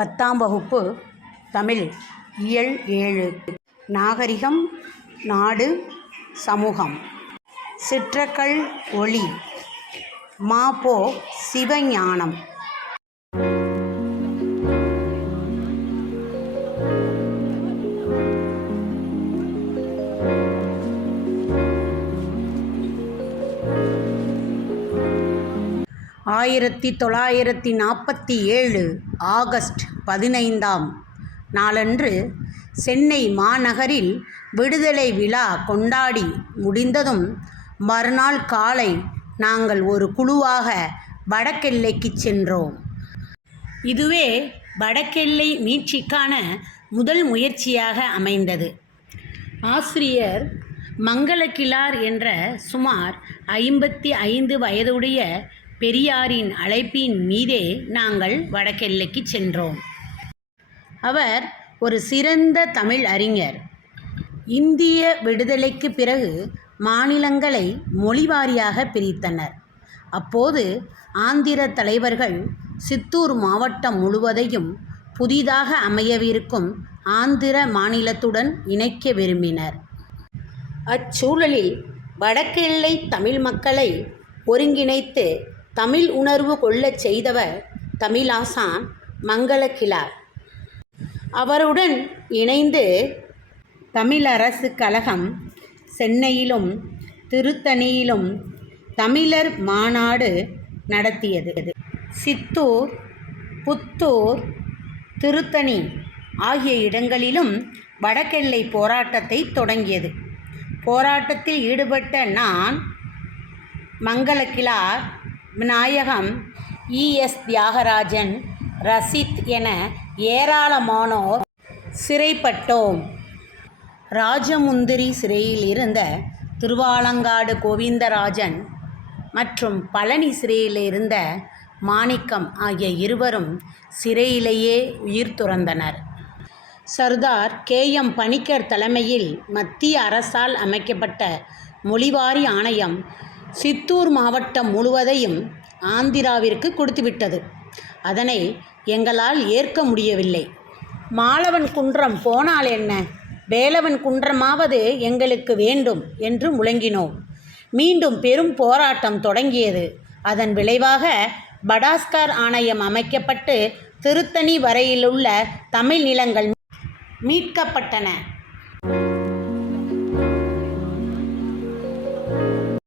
பத்தாம் வகுப்பு தமிழ் இயல் ஏழு நாகரிகம் நாடு சமூகம். சிற்றக்கல் ஒளி. மாபோ சிவஞானம். ஆயிரத்தி தொள்ளாயிரத்தி நாற்பத்தி ஏழு ஆகஸ்ட் பதினைந்தாம் நாளன்று சென்னை மாநகரில் விடுதலை விழா கொண்டாடி முடிந்ததும் மறுநாள் காலை நாங்கள் ஒரு குழுவாக வடக்கெல்லைக்கு சென்றோம். இதுவே வடக்கெல்லை மீட்சிக்கான முதல் முயற்சியாக அமைந்தது. ஆசிரியர் மங்களக்கிழார் என்ற சுமார் ஐம்பத்தி ஐந்து வயதுடைய பெரியாரின் அழைப்பின் மீதே நாங்கள் வடக்கெல்லைக்கு சென்றோம். அவர் ஒரு சிறந்த தமிழ் அறிஞர். இந்திய விடுதலைக்கு பிறகு மாநிலங்களை மொழிவாரியாக பிரித்தனர். அப்போது ஆந்திர தலைவர்கள் சித்தூர் மாவட்டம் முழுவதையும் புதிதாக அமையவிருக்கும் ஆந்திர மாநிலத்துடன் இணைக்க விரும்பினர். அச்சூழலில் வடக்கு எல்லை தமிழ் மக்களை ஒருங்கிணைத்து தமிழ் உணர்வு கொள்ளச் செய்தவர் தமிழாசான் மங்களக்கிழார் அவருடன் இணைந்து தமிழரசு கழகம் சென்னையிலும் திருத்தணியிலும் தமிழர் மாநாடு நடத்தியது. சித்தூர் புத்தூர் திருத்தணி ஆகிய இடங்களிலும் வடக்கெல்லை போராட்டத்தை தொடங்கியது. போராட்டத்தில் ஈடுபட்ட நான் மங்களக்கிழார் விநாயகம் இஎஸ் தியாகராஜன் ரசித் என ஏராளமானோர் சிறைப்பட்டோம். ராஜமுந்திரி சிறையில் இருந்த திருவாலங்காடு கோவிந்தராஜன் மற்றும் பழனி சிறையில் இருந்த மாணிக்கம் ஆகிய இருவரும் சிறையிலேயே உயிர் துறந்தனர். சர்தார் கே. எம். பணிக்கர் தலைமையில் மத்திய அரசால் அமைக்கப்பட்ட மொழிவாரி ஆணையம் சித்தூர் மாவட்டம் முழுவதையும் ஆந்திராவிற்கு கொடுத்துவிட்டது. அதனை எங்களால் ஏற்க முடியவில்லை. மாலவன் குன்றம் போனால் என்ன? வேலவன் குன்றமாவது எங்களுக்கு வேண்டும் என்று முழங்கினோம். மீண்டும் பெரும் போராட்டம் தொடங்கியது. அதன் விளைவாக படாஸ்கார் ஆணையம் அமைக்கப்பட்டு திருத்தணி வரையிலுள்ள தமிழ் நிலங்கள் மீட்கப்பட்டன.